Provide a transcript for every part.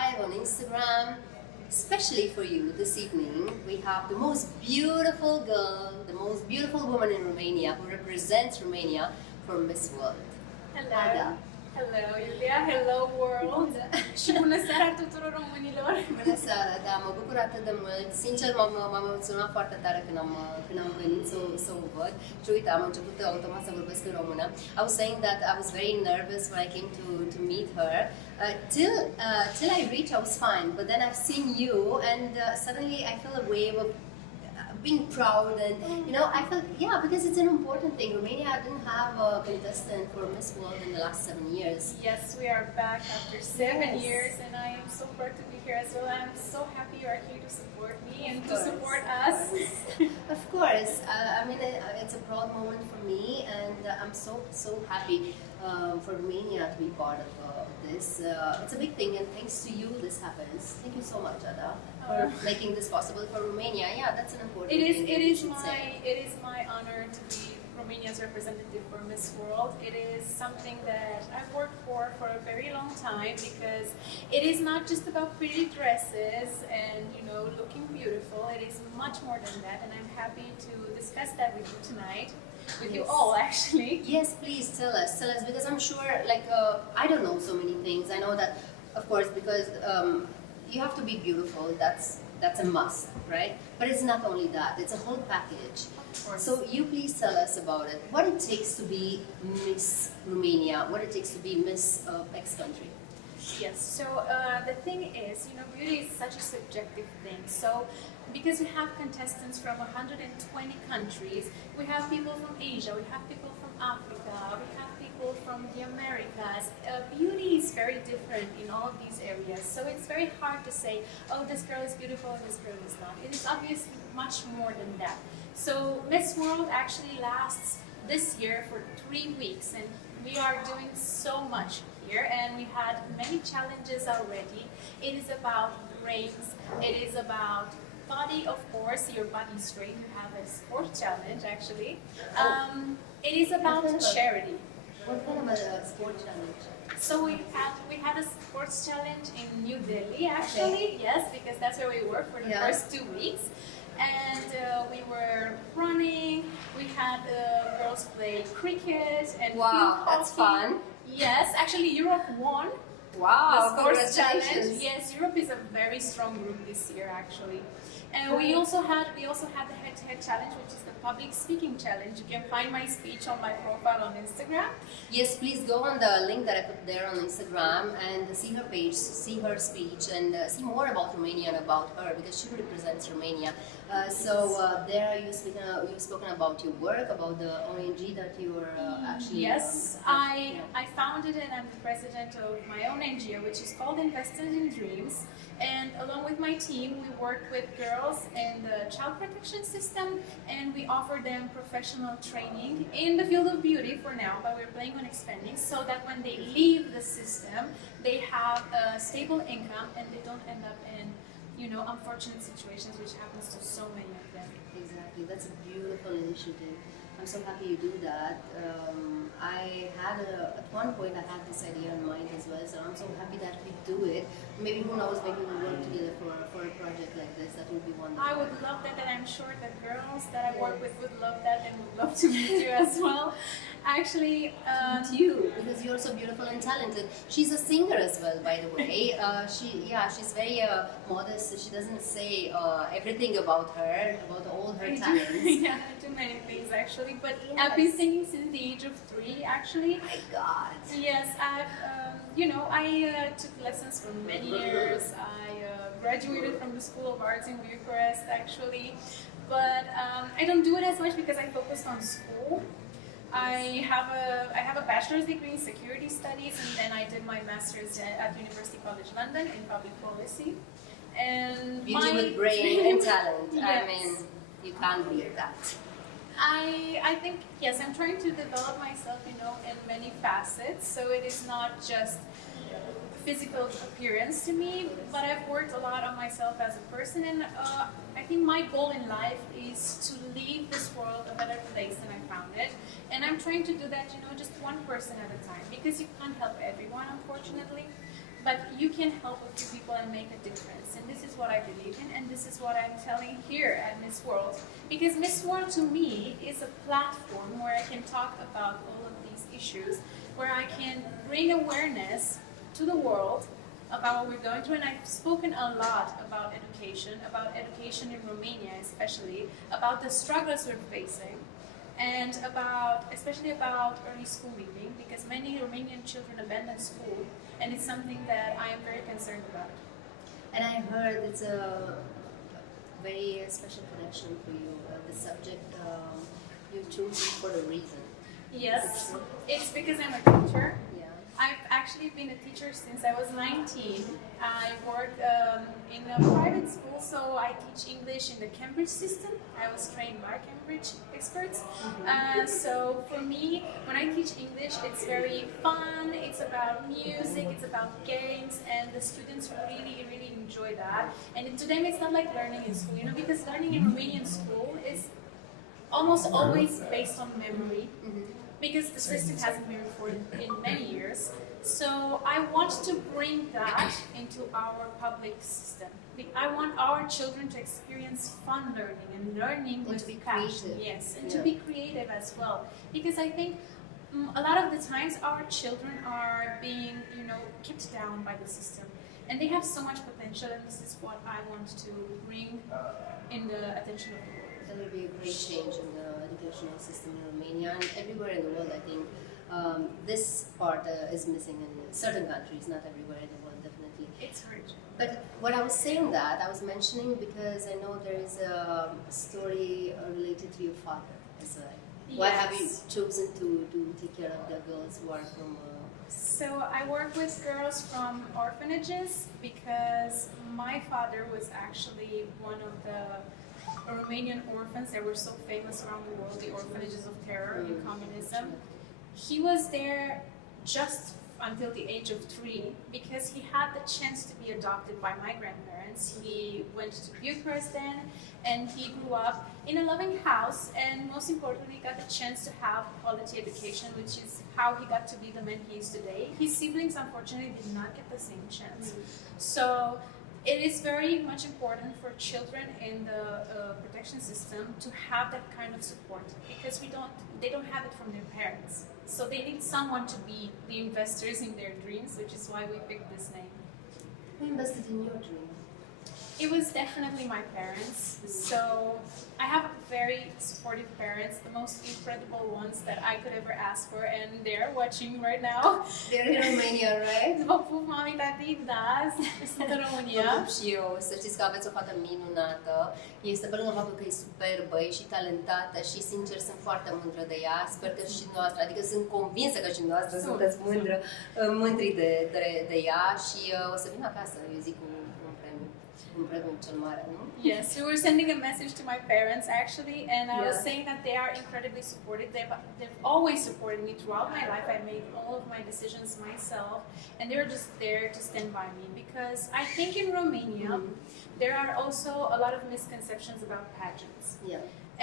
live on Instagram, especially for you this evening. We have the most beautiful girl, the most beautiful woman in Romania who represents Romania for Miss World. Hello. Ada. Hello, Iulia. Hello, world. Și bună seara tuturor românilor. Bună seara, da, mă bucur atât de mult. Sincer, m-am emoționat foarte tare când am venit să o văd. Și uite, am început automat să vorbesc în română. I was saying that I was very nervous when I came to meet her. Till I reached, I was fine. But then I've seen you, and suddenly I feel a wave of being proud, and you know, I felt, yeah, because it's an important thing. Romania didn't have a contestant for Miss World in the last 7 years. Yes, we are back after 7 years, and I am so proud to be here as well. I'm so happy you are here to support me and to support us. Of course, I mean, it's a proud moment for me, and I'm so happy for Romania to be part of this. It's a big thing, and thanks to you this happens. Thank you so much, Ada, for making this possible for Romania. Yeah, that's an important thing. It is my honor to be Romania's representative for Miss World. It is something that I've worked for a very long time, because it is not just about pretty dresses and, you know, looking beautiful. It is much more than that, and I'm happy to discuss that with you tonight. With you all, actually. Yes, please tell us, because I'm sure, like, I don't know so many things. I know that, of course, because you have to be beautiful, that's a must, right? But it's not only that, it's a whole package. Of course. So you please tell us about it. What it takes to be Miss Romania, what it takes to be Miss X country. Yes, so the thing is, you know, beauty is such a subjective thing. So because we have contestants from 120 countries, we have people from Asia, we have people from Africa, we have people from the Americas. Beauty is very different in all of these areas, so it's very hard to say, oh, this girl is beautiful and this girl is not. It is obviously much more than that. So Miss World actually lasts this year for 3 weeks, and we are doing so much here, and we had many challenges already. It is about brains, it is about body, of course, your body straight. You have a sports challenge, actually. It is about charity. What kind of a sport challenge? So we had a sports challenge in New Delhi, actually. Okay. Yes, because that's where we were for the first 2 weeks. And we were running. We had girls play cricket and wow, that's fun. Yes, actually Europe won. Wow, the sports challenge. Congratulations. Yes, Europe is a very strong group this year, actually. And we also had the head-to-head challenge, which is the public speaking challenge. You can find my speech on my profile on Instagram. Yes, please go on the link that I put there on Instagram and see her page, see her speech, and see more about Romania and about her, because she represents Romania. There you've spoken about your work, about the ONG that you were actually... Yes, I founded and I'm the president of my own NGO, which is called Invested in Dreams. And along with my team, we work with girls in the child protection system, and we offer them professional training in the field of beauty for now, but we're planning on expanding, so that when they leave the system, they have a stable income and they don't end up in, you know, unfortunate situations, which happens to so many of them. Exactly, that's a beautiful initiative. I'm so happy you do that. At one point I had this idea in mind as well, so I'm so happy that we do it. Maybe, who knows, maybe we'll work together for a project like this. That would be wonderful. I would love that, and I'm sure that girls that I work with would love that and would love to meet you as well. Actually, meet you, because you're so beautiful and talented. She's a singer as well, by the way. She's very modest. So she doesn't say everything about all her talents. Yeah, I do many things actually, but I've been singing since the age of 3, actually. Oh my God. Yes, I've, I took lessons for many years. I graduated from the School of Arts in Bucharest, actually, but I don't do it as much because I focused on school. I have a bachelor's degree in security studies, and then I did my master's at University College London in public policy. And beauty with brain and talent. Yes. I mean, you can't beat that. I think, yes, I'm trying to develop myself, you know, in many facets, so it is not just physical appearance to me, but I've worked a lot on myself as a person, and I think my goal in life is to leave this world a better place than I found it, and I'm trying to do that, you know, just one person at a time, because you can't help everyone, unfortunately. but you can help a few people and make a difference. And this is what I believe in, and this is what I'm telling here at Miss World. Because Miss World to me is a platform where I can talk about all of these issues, where I can bring awareness to the world about what we're going through. And I've spoken a lot about education in Romania especially, about the struggles we're facing, and especially about early school leaving, because many Romanian children abandon school, and it's something that I am very concerned about. And I heard it's a very special connection for you. The subject you chose it for a reason. Yes, it's because I'm a teacher. Yeah. I've actually been a teacher since I was 19. I work in a private school, so I teach English in the Cambridge system. I was trained by Cambridge experts. So for me, when I teach English, it's very fun, it's about music, it's about games, and the students really, really enjoy that. And to them, it's not like learning in school, because learning in Romanian school is almost always based on memory. Because the system hasn't been reformed in many years. So I want to bring that into our public system. I want our children to experience fun learning and learning with passion. Yes, and to be creative as well. Because I think a lot of the times our children are being, kept down by the system. And they have so much potential, and this is what I want to bring in the attention of the world. That will be a great change in the educational system in Romania and everywhere in the world. I think this part is missing in certain countries, not everywhere in the world, definitely. It's hard. But when I was saying that, I was mentioning because I know there is a story related to your father as well. Yes. Why have you chosen to take care of the girls who are from... So I work with girls from orphanages because my father was actually one of the Romanian orphans that were so famous around the world, the orphanages of terror in communism. He was there just until the age of 3 because he had the chance to be adopted by my grandparents. He went to Bucharest then, and he grew up in a loving house, and most importantly got the chance to have quality education, which is how he got to be the man he is today. His siblings unfortunately did not get the same chance. So it is very much important for children in the protection system to have that kind of support because they don't have it from their parents. So they need someone to be the investors in their dreams, which is why we picked this name. Who invested in your dream? It was definitely my parents. So I have very supportive parents, the most incredible ones that I could ever ask for, and they're watching right now. They're in Romania, right? Vă pup, mami, tati, da, sunt în România. Vă pup și eu, să știți că aveți o fată minunată. Este pe lângă faptul că e superbă, e și talentată și sincer sunt foarte mândră de ea. Sper că și noastră, adică sunt convinsă că și noastră sunteți mândri de ea și o să vin acasă, eu zic, Yes, we were sending a message to my parents actually, and I was saying that they are incredibly supportive. They've always supported me throughout my life. I made all of my decisions myself, and they were just there to stand by me because I think in Romania there are also a lot of misconceptions about pageants. Yeah.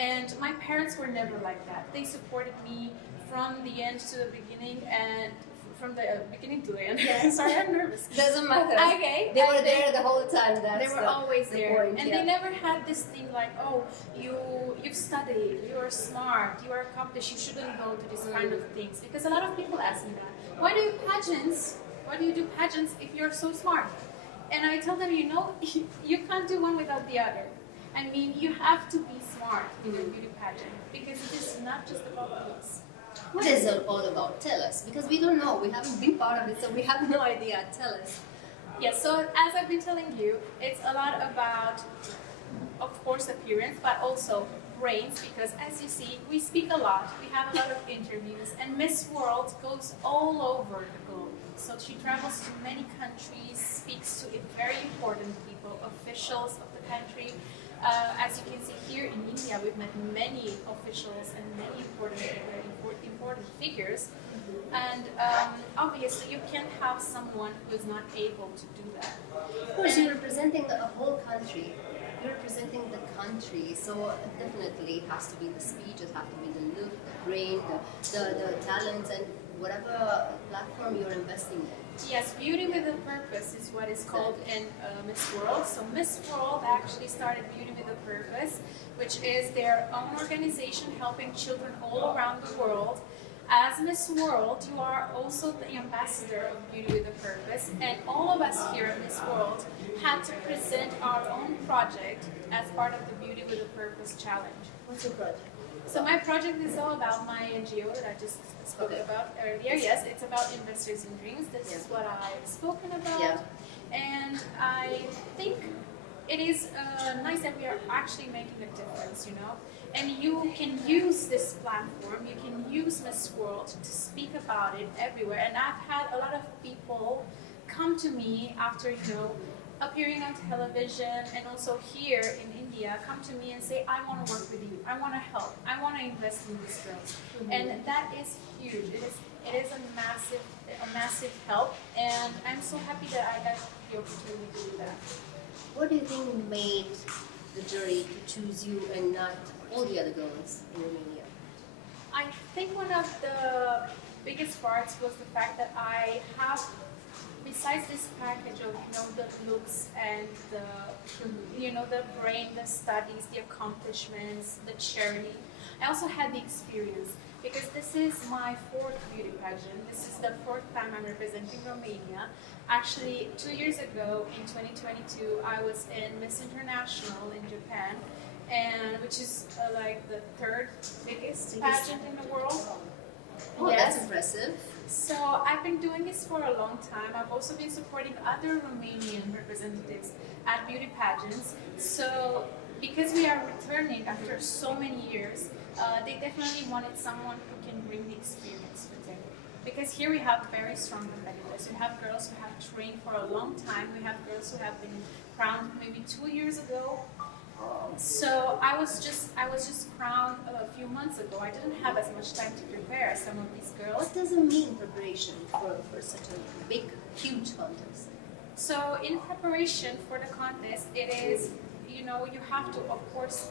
And my parents were never like that. They supported me from the end to the beginning, and from the beginning to the end. Yeah. Sorry, I'm nervous. Doesn't matter. Okay. They were there the whole time. They were always there. Point, and they never had this thing like, oh, you've studied, you are smart, you are accomplished, you shouldn't go to this kind of things. Because a lot of people ask me that. Why do you do pageants if you're so smart? And I tell them, you can't do one without the other. I mean, you have to be smart in a beauty pageant because it is not just about looks. What is it all about? Tell us, because we don't know. We haven't been part of it, so we have no idea. Tell us. Yes, so as I've been telling you, it's a lot about, of course, appearance, but also brains, because as you see, we speak a lot. We have a lot of interviews, and Miss World goes all over the globe. So she travels to many countries, speaks to very important people, officials of the country. As you can see here in India, we've met many officials and many important figures. And obviously, you can't have someone who is not able to do that. Of course, you're representing a whole country. You're representing the country, so definitely it has to be the speech, it has to be the look, the brain, the talent, and whatever platform you're investing in. Yes, Beauty with a Purpose is what is called in Miss World. So Miss World actually started Beauty with a Purpose, which is their own organization helping children all around the world. As Miss World, you are also the ambassador of Beauty with a Purpose, and all of us here at Miss World had to present our own project as part of the Beauty with a Purpose challenge. What's your project? So my project is all about my NGO that I just spoke about earlier. Yes, it's about investors in dreams. This is what I've spoken about. Yeah. And I think it is nice that we are actually making a difference, you know. And you can use this platform, you can use Miss World to speak about it everywhere. And I've had a lot of people come to me after, you know, appearing on television and also here in India, come to me and say, I want to work with you, I want to help, I want to invest in these girls. And that is huge. It is a massive help, and I'm so happy that I got the opportunity to do that. What do you think made the jury to choose you and not all the other girls in Romania? I think one of the biggest parts was the fact that I have, besides this package of, you know, the looks and the, you know, the brain, the studies, the accomplishments, the charity, I also had the experience, because this is my 4th beauty pageant. This is the 4th time I'm representing Romania. Actually, 2 years ago, in 2022, I was in Miss International in Japan, and which is like the 3rd biggest pageant in the world. Oh, yes. That's impressive. So I've been doing this for a long time. I've also been supporting other Romanian representatives at beauty pageants. So because we are returning after so many years, they definitely wanted someone who can bring the experience with them. Because here we have very strong competitors. We have girls who have trained for a long time. We have girls who have been crowned maybe 2 years ago. So I was just crowned a few months ago. I didn't have as much time to prepare as some of these girls. What does it mean preparation for such a big, huge contest? So in preparation for the contest, it is, you know, you have to, of course,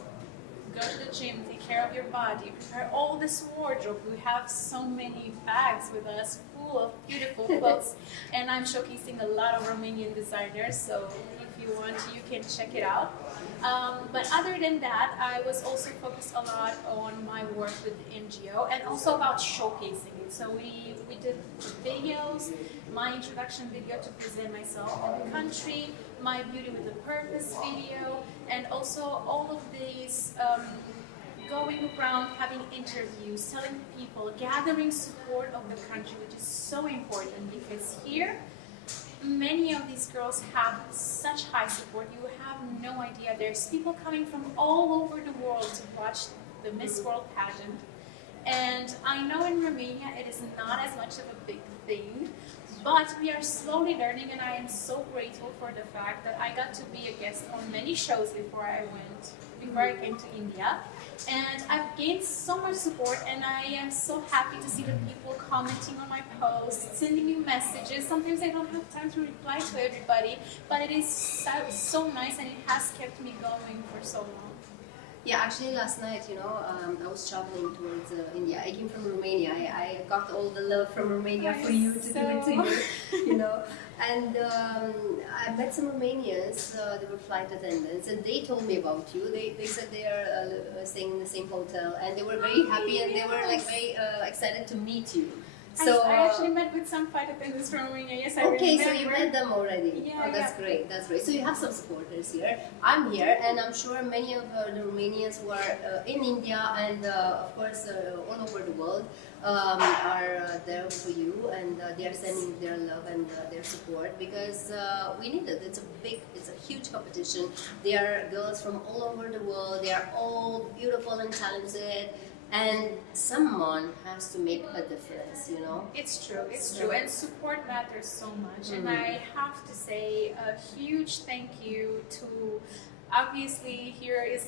go to the gym, take care of your body, prepare all this wardrobe. We have so many bags with us full of beautiful clothes, and I'm showcasing a lot of Romanian designers, so if you want, you can check it out. But other than that, I was also focused a lot on my work with the NGO and also about showcasing it. So we did videos, my introduction video to present myself in the country, my Beauty with a Purpose video, and also all of these going around having interviews, telling people, gathering support of the country, which is so important because here many of these girls have such high support. You have no idea. There's people coming from all over the world to watch the Miss World pageant. And I know in Romania it is not as much of a big thing, but we are slowly learning, and I am so grateful for the fact that I got to be a guest on many shows before I came to India. And I've gained so much support, and I am so happy to see the people commenting on my posts, sending me messages. Sometimes I don't have time to reply to everybody, but it is so nice, and it has kept me going for so long. Yeah, actually last night, you know, I was traveling towards India. I came from Romania. I got all the love from Romania for you to give it to you, you know. And I met some Romanians, they were flight attendants, and they told me about you. They said they are staying in the same hotel, and they were very happy, and they were like very excited to meet you. So I actually met with some flight attendants from Romania. Yes, I okay, remember. so you met them already. Yeah, oh, that's great. That's great. So you have some supporters here. I'm here, and I'm sure many of the Romanians who are in India and of course all over the world are there for you, and they are sending their love and their support because we need it. It's a huge competition. There are girls from all over the world. They are all beautiful and talented. And someone has to make a difference, you know? It's true, it's true. And support matters so much. And I have to say a huge thank you to, obviously, here is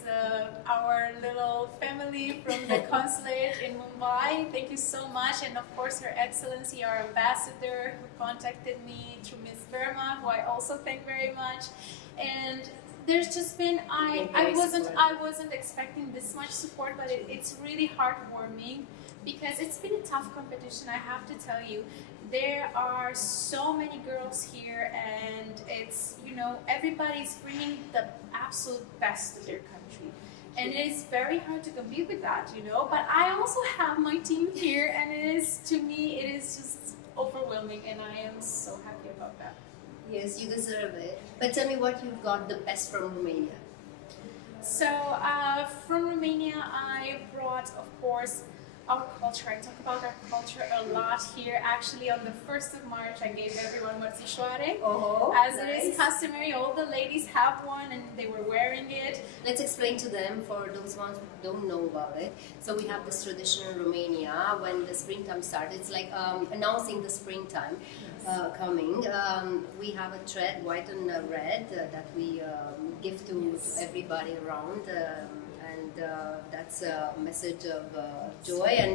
our little family from the consulate in Mumbai. Thank you so much. And of course, Her Excellency, our ambassador, who contacted me through Miss Burma, who I also thank very much. And there's just been, I wasn't expecting this much support, but it's really heartwarming because it's been a tough competition, I have to tell you. There are so many girls here, and it's, you know, everybody's bringing the absolute best of their country. And it is very hard to compete with that, you know. But I also have my team here, and it is, to me, it is just overwhelming, and I am so happy about that. Yes, you deserve it. But tell me what you got the best from Romania. So from Romania, I brought, of course, our culture. I talk about our culture a lot here. Actually, on the 1st of March, I gave everyone mărțișoare. As nice. it is customary, all the ladies have one and they were wearing it. Let's explain to them, for those ones who don't know about it. So we have this tradition in Romania when the springtime starts. It's like announcing the springtime coming. We have a thread, white and red, that we give to everybody around. And that's a message of joy and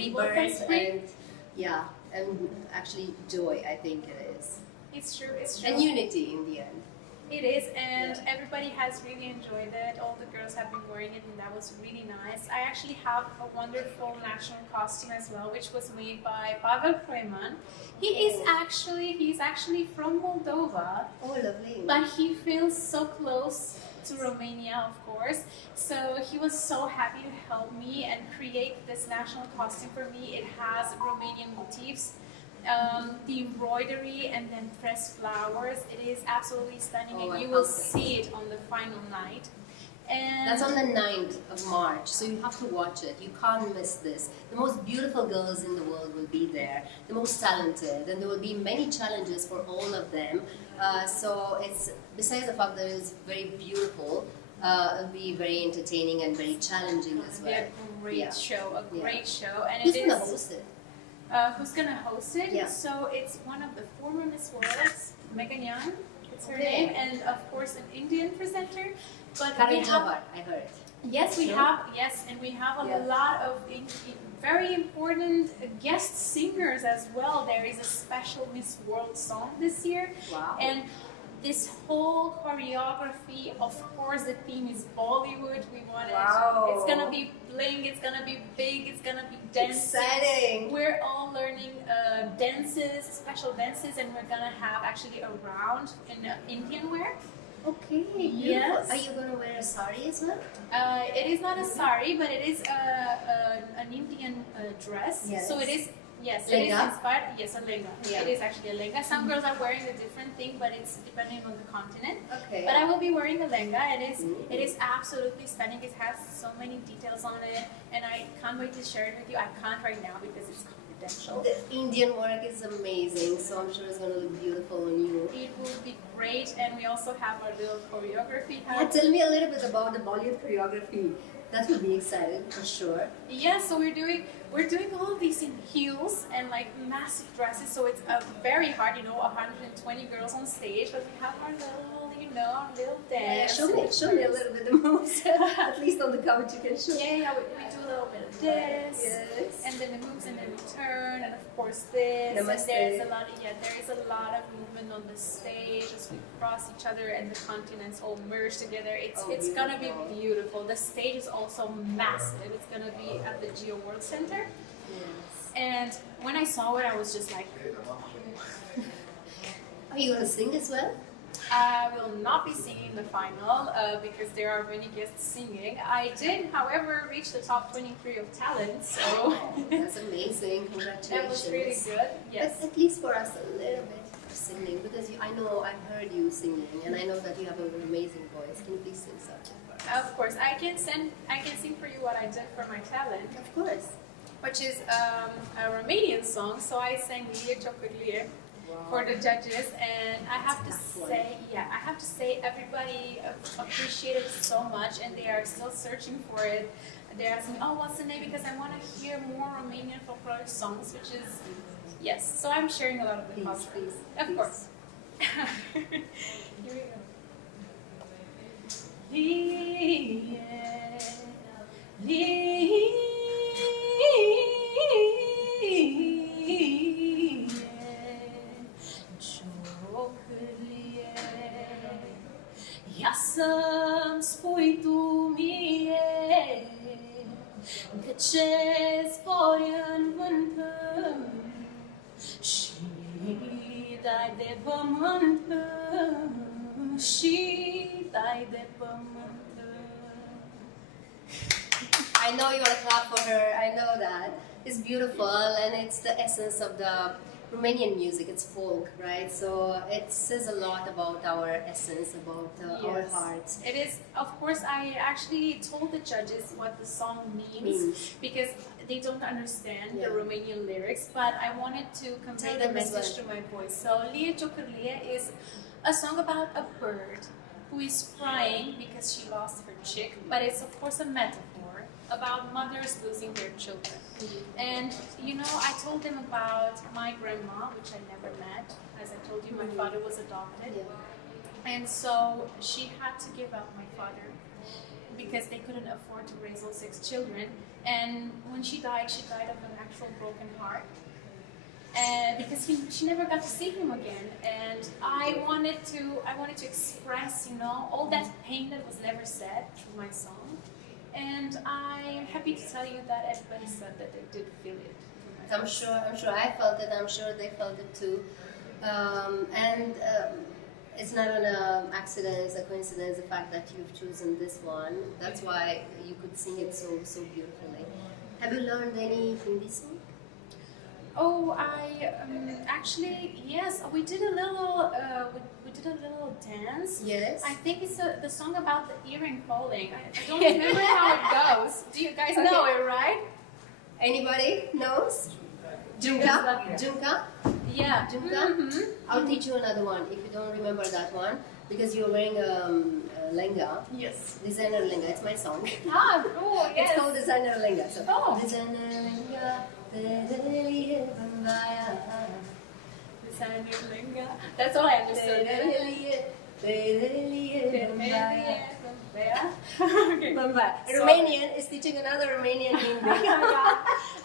rebirth and actually joy, I think it is. It's true, it's true. And unity in the end. It is, and everybody has really enjoyed it. All the girls have been wearing it, and that was really nice. I actually have a wonderful national costume as well, which was made by Pavel Kreumann. He's actually from Moldova. Oh, lovely. But he feels so close to Romania, of course. So he was so happy to help me and create this national costume for me. It has Romanian motifs. The embroidery and then pressed flowers. It is absolutely stunning, and you will see it on the final night. And that's on the 9th of March, so you have to watch it. You can't miss this. The most beautiful girls in the world will be there, the most talented, and there will be many challenges for all of them. So it's, besides the fact that it's very beautiful, it'll be very entertaining and very challenging as well. A great show, a great show. And who's going to host it? Who's going to host it? Yeah. So it's one of the former Miss Worlds, Megan Young, it's her name, and of course an Indian presenter. But Karan Johar, I heard. Yes, we have. Yes, and we have a lot of very important guest singers as well. There is a special Miss World song this year. Wow. And this whole choreography, of course, the theme is Bollywood. We want it. It's gonna be bling. It's gonna be big. It's gonna be dances. Exciting. We're all learning dances, special dances, and we're gonna have actually a round in Indian wear. Okay. Beautiful. Yes. Are you gonna wear a sari as well? It is not a sari, but it is an Indian dress. Yes. So it is. Yes, Lenga? it is inspired. Yes, a lenga. Yeah. It is actually a lenga. Some girls are wearing a different thing, but it's depending on the continent. Okay. But I will be wearing a lenga. It is absolutely stunning. It has so many details on it, and I can't wait to share it with you. I can't right now because it's confidential. The Indian work is amazing, so I'm sure it's gonna look beautiful on you. It will be great, and we also have our little choreography. Tell me a little bit about the Bollywood choreography. That would be exciting for sure. Yeah, so we're doing all of these in heels and like massive dresses, so it's very hard, 120 girls on stage, but we have our little dance. Show me a little bit of moves. At least on the cover you can show. Yeah, we do a little bit of this, and then the moves, and then we turn, and of course this. And there is a lot of movement on the stage as we cross each other, and the continents all merge together. It's gonna be beautiful. The stage is also massive. It's gonna be at the Geo World Center. Yes. And when I saw it, I was just like, Are you gonna sing as well? I will not be singing the final because there are many guests singing. I did, however, reach the top 23 of talent, so That's amazing. Congratulations. that was really good. Yes. But at least for us a little bit of singing, because I know I've heard you singing, and I know that you have an amazing voice. Can you please sing something for us? Of course, I can sing for you what I did for my talent, Of course. which is a Romanian song. So I sang Lie Ciocârlie for the judges, and I have to say, everybody appreciated it so much, and they are still searching for it. They're asking, oh, what's the name? Because I want to hear more Romanian folkloric songs, which is yes. So I'm sharing a lot of the Please. Of course. Here we go. Ia să-mi spui tu mie Că ce zbori în vânt și dai de pământ și dai de pământ. I know you want to clap for her. I know that. It's beautiful, and it's the essence of the Romanian music. It's folk, right? So it says a lot about our essence, about our hearts. It is. Of course, I actually told the judges what the song means because they don't understand the Romanian lyrics, but I wanted to convey the message to my voice. So Lie Ciocârlie is a song about a bird who is crying because she lost her chick, but it's of course a metaphor about mothers losing their children. And you know, I told them about my grandma, which I never met. As I told you, my father was adopted. And so she had to give up my father because they couldn't afford to raise all 6 children. And when she died of an actual broken heart. And because she never got to see him again, and I wanted to express, you know, all that pain that was never said through my song. And I'm happy to tell you that everybody said that they did feel it. I'm sure I felt it. I'm sure they felt it too. It's not an accident, it's a coincidence, the fact that you've chosen this one. That's why you could sing it so beautifully. Have you learned any Hindi song? Oh, I actually, yes, we did a little dance. Yes. I think it's the song about the earring falling. I don't remember how it goes. Do you guys know it, right? Anybody knows? Junka? Junka? Yeah. Junka? I'll teach you another one if you don't remember that one, because you're wearing a lenga. Yes. Designer lenga. It's my song. Ah, oh, yes. It's called designer lenga. So, Designer lenga. That's all I understood. Okay. Romanian is teaching another Romanian Hindi.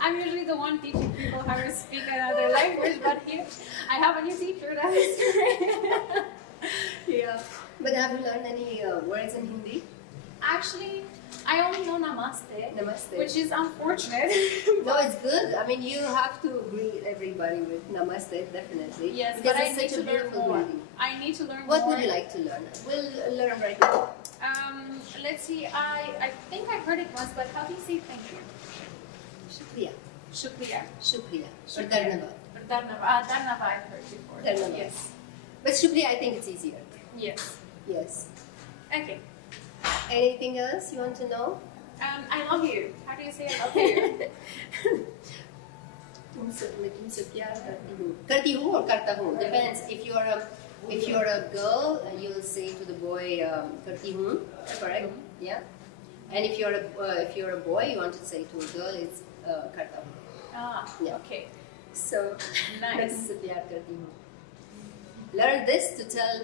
I'm usually the one teaching people how to speak another language, but here I have a new teacher. That is great. Yeah. But have you learned any words in Hindi? Actually, I only know namaste. Namaste. Which is unfortunate. No, it's good. I mean, you have to greet everybody with namaste, definitely. Yes, because but it's I need such to a learn beautiful more. greeting. I need to learn What more. would you like to learn? We'll learn right now. Let's see. I think I heard it once, but how do you say thank you? Shukriya. Shukriya. Shukriya. Or Dharnavad. Dharnava I've heard before. Dharnavad. Yes. But Shukriya, I think it's easier. Yes. Yes. Okay. Anything else you want to know? I love you. How do you say I love you? तुमसे प्यार करती हूँ or करता हूँ. Depends. If you're a girl, you'll say to the boy करती हूँ. Correct? Yeah. And if you're a boy, you want to say to a girl, it's करता हूँ. Yeah. Okay. So Nice. तुमसे प्यार करती हूँ. Learn this to tell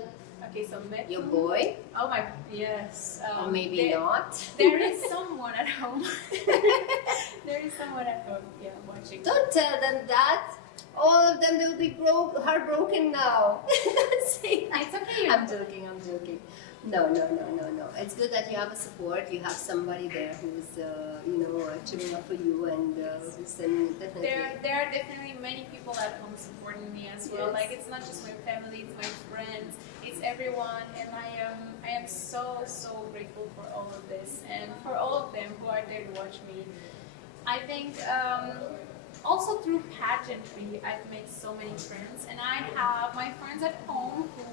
Okay, so your boy. Oh my, yes. Or maybe not. There is someone at home. There is someone at home, yeah, watching. Don't tell them that. All of them will be heartbroken now. See, It's okay. I'm joking. No. It's good that you have a support. You have somebody there who's, cheering up for you and who's definitely. There are definitely many people at home supporting me as well. Yes. Like it's not just my family, it's my friends, it's everyone, and I am so grateful for all of this and for all of them who are there to watch me. I think also through pageantry, I've made so many friends, and I have my friends at home who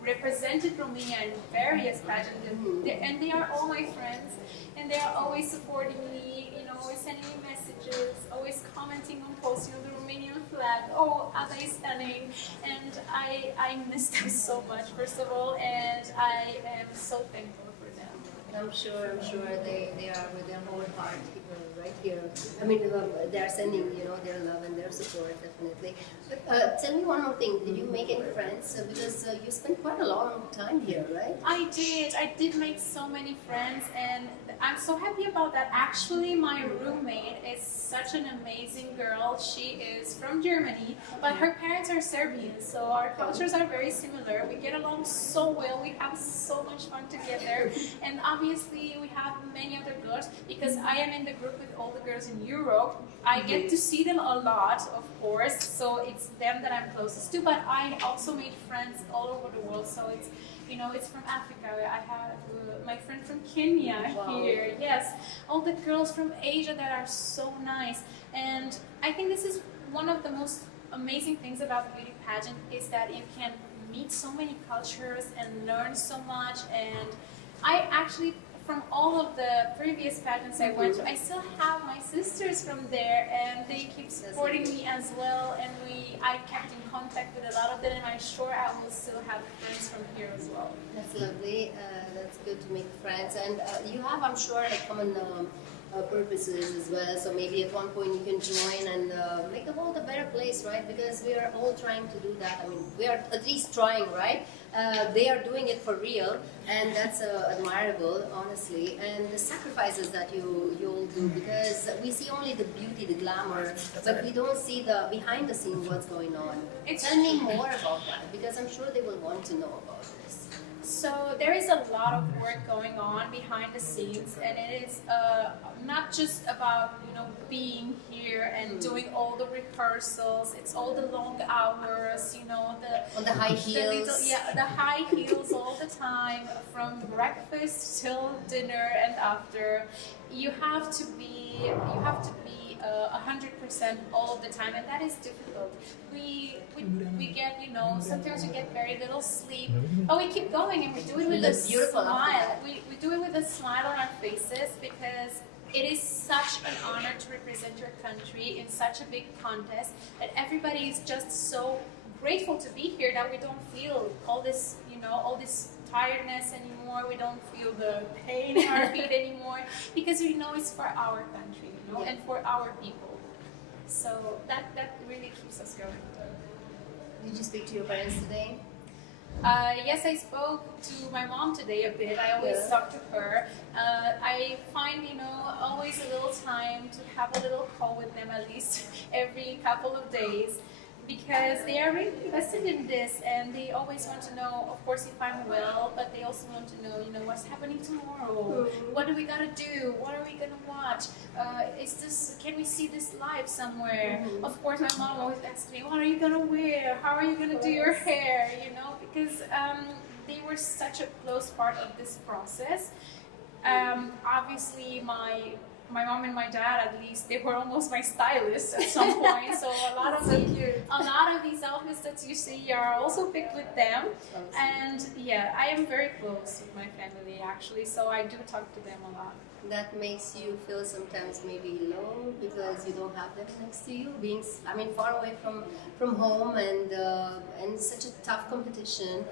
represented Romania in various pageants, and they are all my friends, and they are always supporting me, always sending me messages, always commenting on posts, the Romanian flag, oh, Ada is stunning, and I miss them so much, first of all, and I am so thankful for them. I'm sure they are with their whole heart right here. I mean, they are sending, their love and their support, definitely. But tell me one more thing. Did you make any friends? Because you spent quite a long time here, right? I did make so many friends, and I'm so happy about that. Actually, my roommate is such an amazing girl. She is from Germany, but her parents are Serbian, so our cultures are very similar. We get along so well. We have so much fun together, and obviously we have many other girls because I am in the group with all the girls in Europe. I get to see them a lot, of course, so it's them that I'm closest to, but I also made friends all over the world, so it's, you know, it's from Africa. I have my friend from Kenya here, yes, all the girls from Asia that are so nice, and I think this is one of the most amazing things about the beauty pageant is that you can meet so many cultures and learn so much. And I actually, from all of the previous pageants I went to, I still have my sisters from there, and they keep supporting me as well, and I kept in contact with a lot of them, and I'm sure I will still have friends from here as well. That's lovely. That's good to make friends, and you have, I'm sure, like common purposes as well. So maybe at one point you can join and make the world a better place, right? Because we are all trying to do that. I mean, we are at least trying, right? They are doing it for real, and that's admirable, honestly. And the sacrifices that you all do, because we see only the beauty, the glamour, but we don't see the behind the scenes what's going on. Tell me more about that, because I'm sure they will want to know about this. So there is a lot of work going on behind the scenes, and it is not just about, you know, being here and doing all the rehearsals. It's all the long hours, you know, on the high heels. The high heels all the time, from breakfast till dinner and after. You have to be 100% all the time, and that is difficult. We get, you know, sometimes we get very little sleep, but we keep going, and we do it with a smile. We do it with a smile on our faces, because it is such an honor to represent your country in such a big contest, that everybody is just so grateful to be here, that we don't feel all this, you know, all this tiredness anymore. We don't feel the pain in our feet anymore, because we know it's for our country, you know, and for our people. So that really keeps us going. Did you speak to your parents today? Yes, I spoke to my mom today a bit. I always talk to her. I find, you know, always a little time to have a little call with them, at least every couple of days, because they are really invested in this, and they always want to know, of course, if I'm well, but they also want to know, you know, what's happening tomorrow. What do we gotta do? What are we gonna watch? Can we see this live somewhere? Of course, my mom always asks me, what are you gonna wear? How are you gonna do your hair? You know, because they were such a close part of this process. Obviously, my mom and my dad, at least, they were almost my stylists at some point. So a lot of these outfits that you see are also picked with them. And yeah, I am very close with my family, actually. So I do talk to them a lot. That makes you feel sometimes maybe low, because you don't have them next to you, being, I mean, far away from home, and such a tough competition,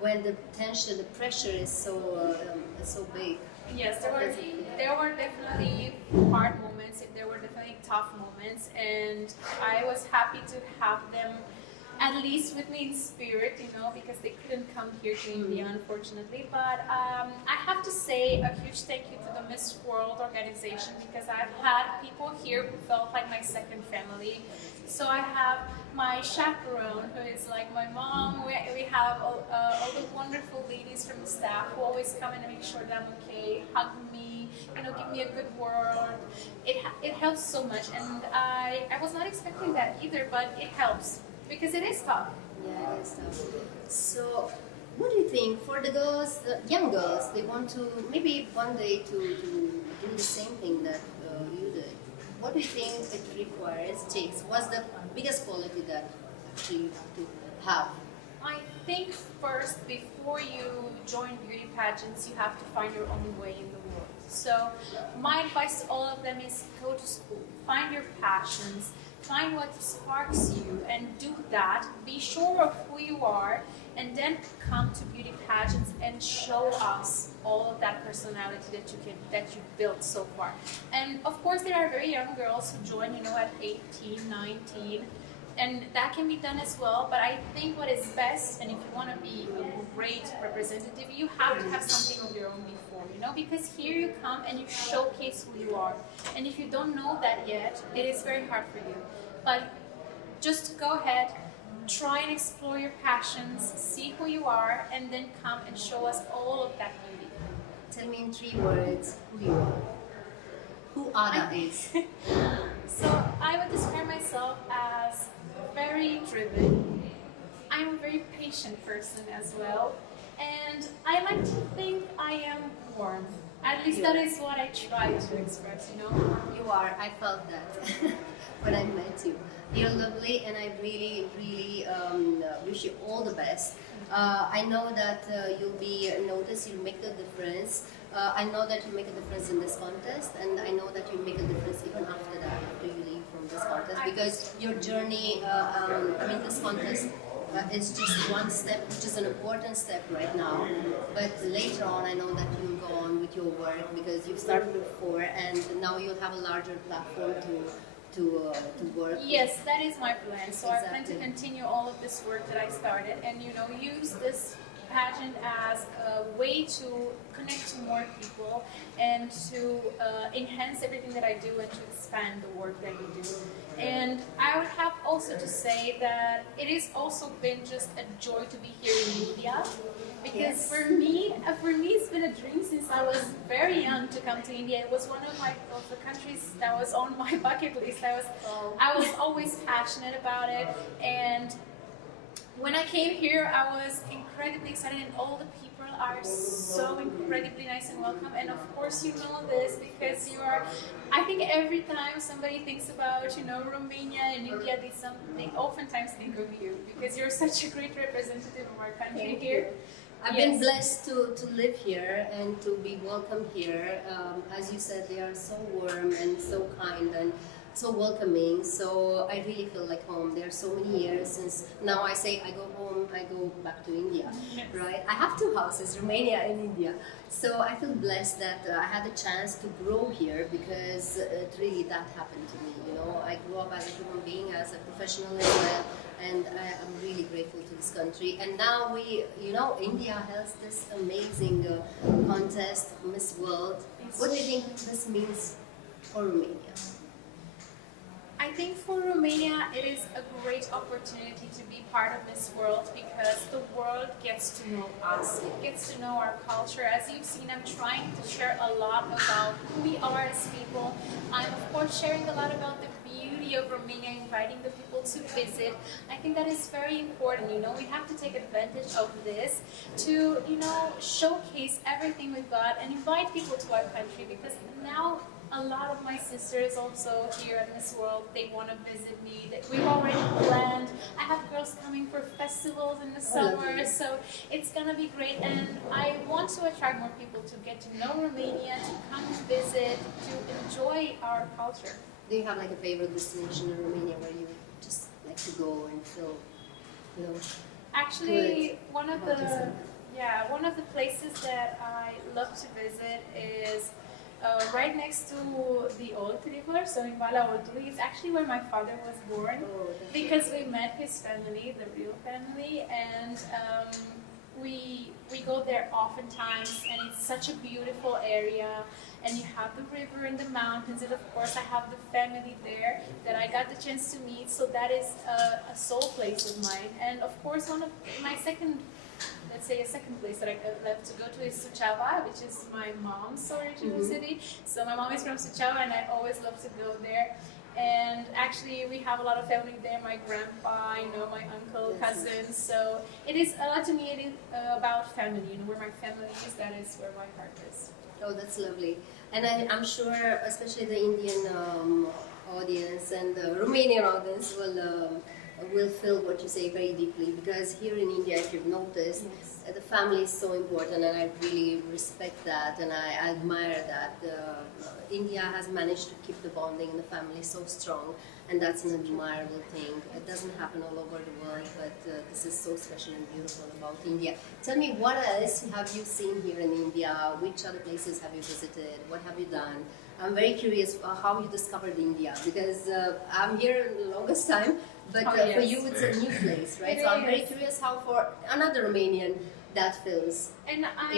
when the tension, the pressure is so big. Yes, there were definitely hard moments. There were definitely tough moments, and I was happy to have them at least with me in spirit, you know, because they couldn't come here to India, unfortunately. But I have to say a huge thank you to the Miss World organization, because I've had people here who felt like my second family. So I have my chaperone, who is like my mom. We have all the wonderful ladies from the staff who always come in and make sure that I'm okay, hug me, you know, give me a good word. It helps so much, and I was not expecting that either, but it helps, because it is tough. Yeah, it is tough. So, what do you think for the girls, the young girls, they want to maybe one day to do the same thing that you did? What do you think it requires, takes? What's the biggest quality that actually you have to have? I think first, before you join beauty pageants, you have to find your own way in the world. So my advice to all of them is go to school, find your passions, find what sparks you, and do that. Be sure of who you are, and then come to beauty pageants and show us all of that personality that you built so far. And of course, there are very young girls who join, you know, at 18, 19, and that can be done as well. But I think what is best, and if you want to be a great representative, you have to have something of your own before, you know, because here you come and you showcase who you are. And if you don't know that yet, it is very hard for you. But just go ahead, try and explore your passions, see who you are, and then come and show us all of that beauty. Tell me in 3 words who you are. who Ada is. So I would describe myself as very driven. I'm a very patient person as well. And I like to think I am warm. At least that is what I try to express, you know? You are. I felt that when I met you. You're lovely, and I really, really wish you all the best. I know that you'll be noticed. You'll make a difference. I know that you make a difference in this contest, and I know that you make a difference even after that, after you leave from this contest, because your journey. I mean, this contest. Is just one step, which is an important step right now. But later on, I know that you'll go on with your work because you've started before, and now you'll have a larger platform to work. Yes, that is my plan. So Exactly. I plan to continue all of this work that I started, and use this pageant as a way to connect to more people and to enhance everything that I do and to expand the work that we do. And I would have also to say that it has also been just a joy to be here in India, because Yes. for me it's been a dream since I was very young to come to India. It was one of the countries that was on my bucket list. I was always passionate about it, and when I came here, I was incredibly excited, and all the people are so incredibly nice and welcome. And of course, you know this because you are. I think every time somebody thinks about Romania and India, they oftentimes think of you because you're such a great representative of our country here. I've been blessed to live here and to be welcomed here. As you said, they are so warm and so kind and so welcoming. So I really feel like home. There are so many years since now I say I go home, I go back to India, right? I have two houses, Romania and India. So I feel blessed that I had the chance to grow here because that happened to me. I grew up as a human being, as a professional as well. And I'm really grateful to this country. And now India has this amazing contest, Miss World. What do you think this means for Romania? I think for Romania it is a great opportunity to be part of Miss World because the world gets to know us, it gets to know our culture. As you've seen, I'm trying to share a lot about who we are as people. I'm of course sharing a lot about the beauty of Romania, inviting the people to visit. I think that is very important. We have to take advantage of this to showcase everything we've got and invite people to our country, because now a lot of my sisters also here at Miss World, they want to visit me. We've already planned. I have girls coming for festivals in the summer, so it's going to be great. And I want to attract more people to get to know Romania, to come visit, to enjoy our culture. Do you have like a favorite destination in Romania where you just like to go and feel, Actually, one of the places that I love to visit is right next to the Olt River, so in Valea Oltului. It's actually where my father was born, because we met his family, the real family, and we go there oftentimes, and it's such a beautiful area, and you have the river and the mountains, and of course I have the family there that I got the chance to meet, so that is a soul place of mine. And of course one of my second place that I love to go to is Suceava, which is my mom's original city. So my mom is from Suceava, and I always love to go there. And actually, we have a lot of family there. My grandpa, my uncle, cousins. So it is a lot to me. It is about family. Where my family is, that is where my heart is. Oh, that's lovely. And I'm sure, especially the Indian audience and the Romanian audience will feel what you say very deeply, because here in India, if you've noticed, the family is so important, and I really respect that and I admire that. India has managed to keep the bonding in the family so strong, and that's an admirable thing. It doesn't happen all over the world, but this is so special and beautiful about India. Tell me, what else have you seen here in India? Which other places have you visited? What have you done? I'm very curious how you discovered India, because I'm here the longest time, but for you it's a new place, right? So I'm very curious how for another Romanian that feels. And I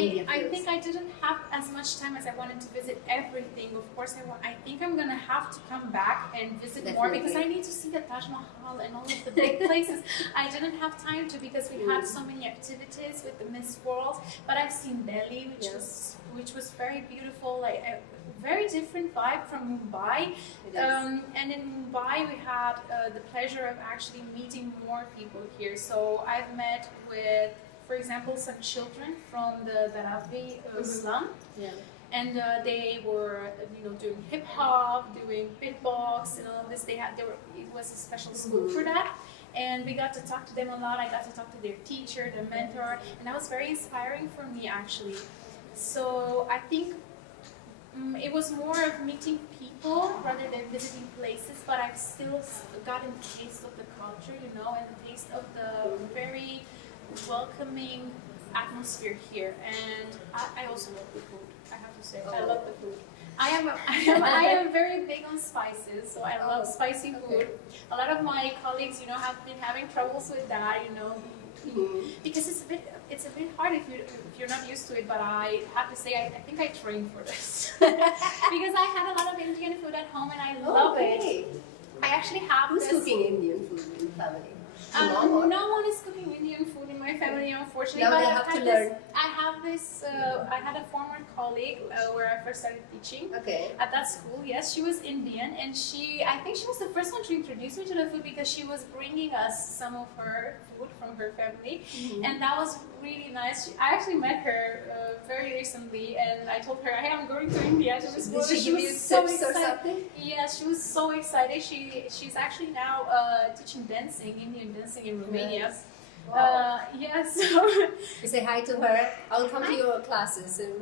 think I didn't have as much time as I wanted to visit everything. Of course, I think I'm going to have to come back and visit more, because I need to see the Taj Mahal and all of the big places. I didn't have time to, because we had so many activities with the Miss World, but I've seen Delhi, which was which was very beautiful, like a very different vibe from Mumbai. And in Mumbai, we had the pleasure of actually meeting more people here. So I've met with, for example, some children from the Dharavi slum. Yeah. And they were, doing hip hop, doing beatbox, and all of this. It was a special school for that. And we got to talk to them a lot. I got to talk to their teacher, their mentor, and that was very inspiring for me, actually. So I think it was more of meeting people rather than visiting places, but I've still gotten a taste of the culture, and the taste of the very welcoming atmosphere here. And I also love the food, I have to say. I love the food. I am very big on spices, so I love spicy food. A lot of my colleagues, have been having troubles with that, because it's a bit hard if you're not used to it. But I have to say, I think I trained for this because I had a lot of Indian food at home, and I love it. I actually have. Who's cooking Indian food in the family? No one is cooking Indian food in my family, unfortunately. Now but they have to learn. I had a former colleague where I first started teaching. Okay. At that school, yes, she was Indian, and I think she was the first one to introduce me to the food because she was bringing us some of her food from her family, and that was really nice. I actually met her very recently, and I told her, hey, I'm going to India to this Did she give you so tips or something? Yes, she was so excited. She's actually now teaching dancing, Indian dancing in Romania. Yes. Wow. Yes. You say hi to her. I'll come to your classes and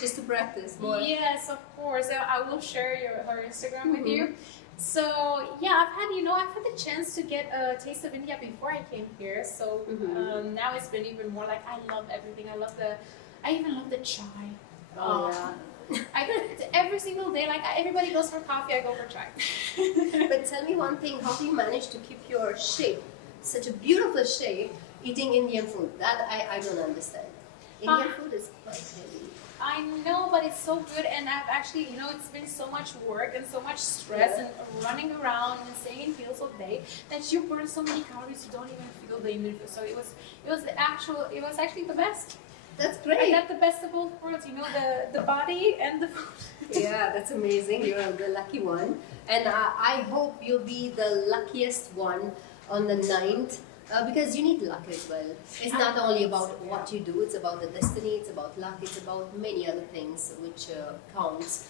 just to practice more. Yes, of course. I will share her Instagram with you. So yeah, I've had the chance to get a taste of India before I came here. So now it's been even more like I love everything. I even love the chai. Oh yeah. Every single day, like everybody goes for coffee, I go for chai. But tell me one thing: how do you manage to keep your shape, such a beautiful shape, eating Indian food? That I don't understand. Indian food is quite heavy. I know, but it's so good, and I've actually, it's been so much work and so much stress and running around and staying in heels all day that you burn so many calories you don't even feel the Indian food. So it was actually the best. That's great. I got the best of both worlds, the body and the food. Yeah, that's amazing. You're the lucky one. And I hope you'll be the luckiest one on the 9th. Because you need luck as well. It's not only about what you do, it's about the destiny, it's about luck, it's about many other things which counts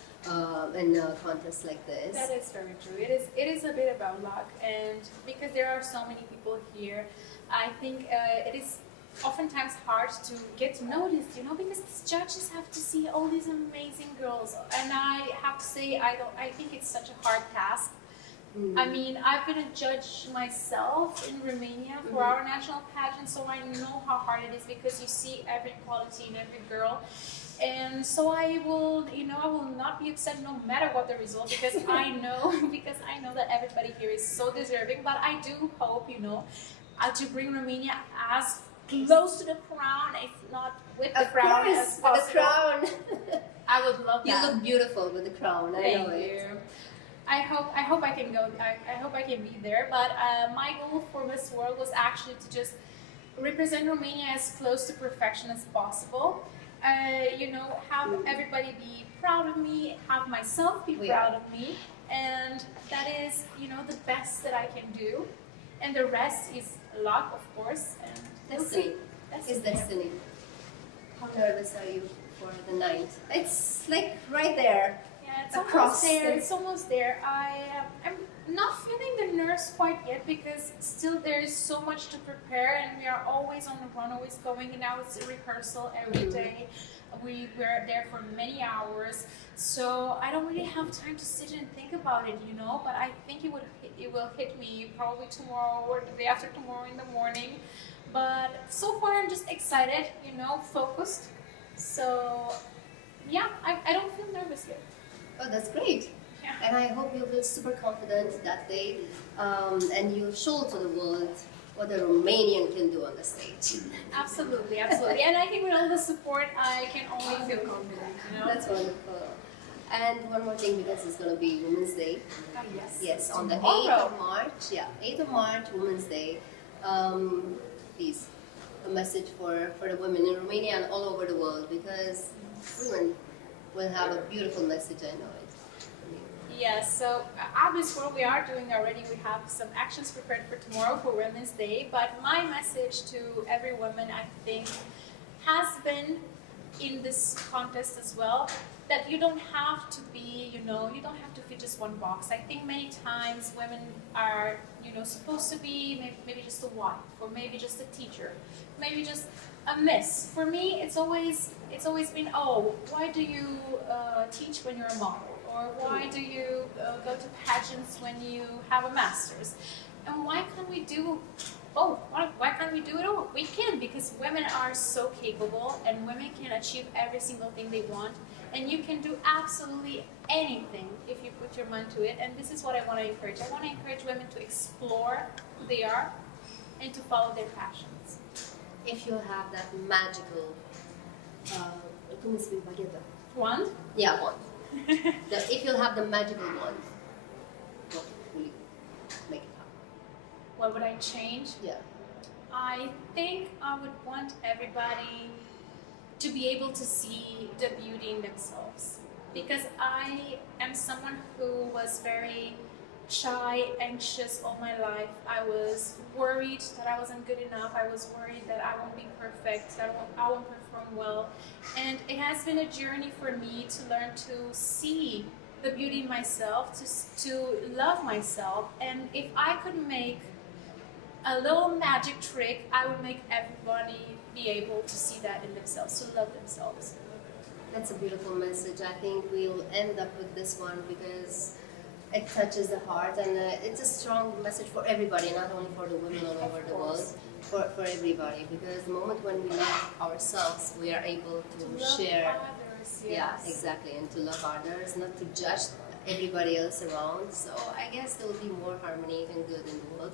in contests like this. That is very true. It is a bit about luck, and because there are so many people here, I think it is oftentimes hard to get noticed, because these judges have to see all these amazing girls, and I have to say, I think it's such a hard task. I mean, I've been a judge myself in Romania for our national pageant, so I know how hard it is because you see every quality in every girl. And so I will not be upset no matter what the result, because I know that everybody here is so deserving. But I do hope, to bring Romania as close to the crown, if not with the crown as possible. With the crown. I would love that. You look beautiful with the crown. Thank you. I hope I can go. I hope I can be there. But my goal for Miss World was actually to just represent Romania as close to perfection as possible. Have everybody be proud of me, have myself be proud of me, and that is, the best that I can do. And the rest is luck, of course, and destiny. It's destiny. How nervous are you for the 9th? It's like right there. Yeah, it's almost there. It's almost there. I'm not feeling the nerves quite yet because still there is so much to prepare, and we are always on the run, always going. And now it's a rehearsal every day. We're there for many hours, so I don't really have time to sit and think about it, But I think it will hit me probably tomorrow or the day after tomorrow in the morning. But so far I'm just excited, focused. So yeah, I don't feel nervous yet. Oh, that's great. Yeah. And I hope you'll feel super confident that day, and you'll show to the world what a Romanian can do on the stage. Absolutely. And I think with all the support, I can only feel confident. That's wonderful. And one more thing, because it's going to be Women's Day. Yes. Yes, on the 8th of March. Yeah, 8th of March, Women's Day. Please, a message for the women in Romania and all over the world, because women will have a beautiful message, I know it. Yes, so obviously what we are doing already, we have some actions prepared for tomorrow for Women's Day, but my message to every woman, I think, has been in this contest as well, that you don't have to be, you don't have to fit just one box. I think many times women are, supposed to be maybe just a wife, or maybe just a teacher, maybe just a miss. For me, it's always been, oh, why do you teach when you're a model? Or why do you go to pageants when you have a master's? And why can't we do both? Why can't we do it all? We can, because women are so capable and women can achieve every single thing they want. And you can do absolutely anything if you put your mind to it. And this is what I want to encourage. I want to encourage women to explore who they are and to follow their passions. If you have that magical, Wand? Yeah, wand. If you'll have the magical wand, what will you make it happen? What would I change? Yeah. I think I would want everybody to be able to see the beauty in themselves. Because I am someone who was very shy, anxious all my life. I was worried that I wasn't good enough. I was worried that I won't be perfect, that I won't perform well. And it has been a journey for me to learn to see the beauty in myself, to love myself. And if I could make a little magic trick, I would make everybody be able to see that in themselves, to love themselves. That's a beautiful message. I think we'll end up with this one because it touches the heart, and it's a strong message for everybody, not only for the women all over the world, for everybody. Because the moment when we love ourselves, we are able to share. Others, yes. Yeah, exactly, and to love others, not to judge everybody else around. So I guess there will be more harmony and good in the world.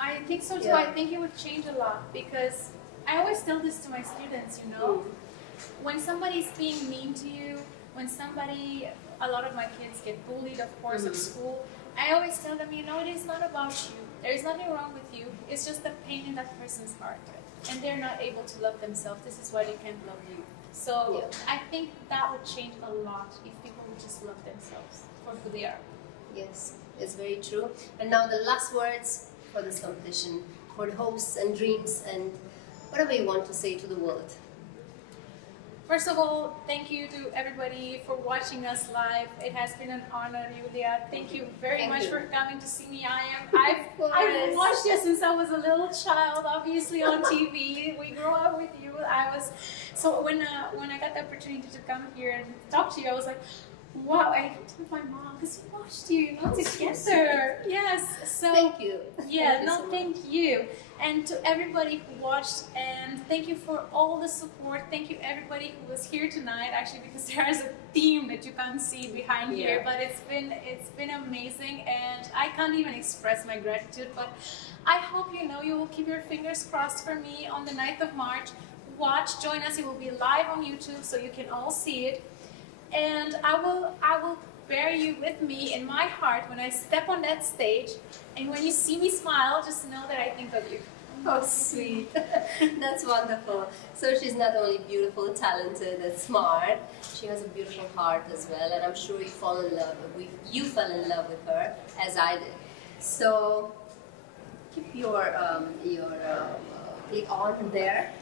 I think so too. Yeah. I think it would change a lot, because I always tell this to my students, when somebody's being mean to you, when a lot of my kids get bullied, of course, at school, I always tell them, it is not about you. There is nothing wrong with you. It's just the pain in that person's heart. And they're not able to love themselves. This is why they can't love you. So I think that would change a lot if people would just love themselves for who they are. Yes, it's very true. And now the last words for this competition, for the hopes and dreams and whatever you want to say to the world. First of all, thank you to everybody for watching us live. It has been an honor, Iulia. Thank you very much for coming to see me. I've watched you since I was a little child, obviously on TV. We grew up with you. So when I got the opportunity to come here and talk to you, I was like, wow, I told my mom, because we watched you, together. Yes. So thank you. Yeah, thank you. And to everybody who watched, and thank you for all the support. Thank you everybody who was here tonight, actually, because there is a theme that you can't see behind here, but it's been amazing, and I can't even express my gratitude. But I hope you will keep your fingers crossed for me on the 9th of March. Join us. It will be live on YouTube, so you can all see it. And I will bear you with me in my heart when I step on that stage, and when you see me smile, just know that I think of you. Oh, sweet. That's wonderful. So she's not only beautiful, talented, and smart, she has a beautiful heart as well, and I'm sure you fell in love with her, as I did. So keep your click on there.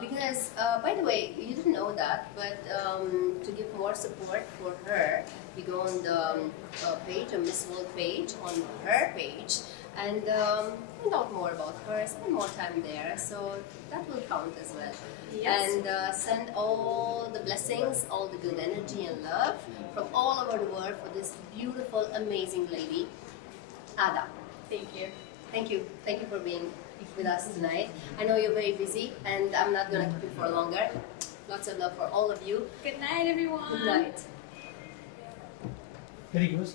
Because, by the way, you didn't know that, but to give more support for her, you go on the page, a Miss World page, on her page, and find out more about her, spend more time there, so that will count as well. Yes. And send all the blessings, all the good energy and love from all over the world for this beautiful, amazing lady, Ada. Thank you. Thank you. Thank you for being with us tonight. I know you're very busy, and I'm not going to keep you for longer. Lots of love for all of you. Good night, everyone. Good night. Very good.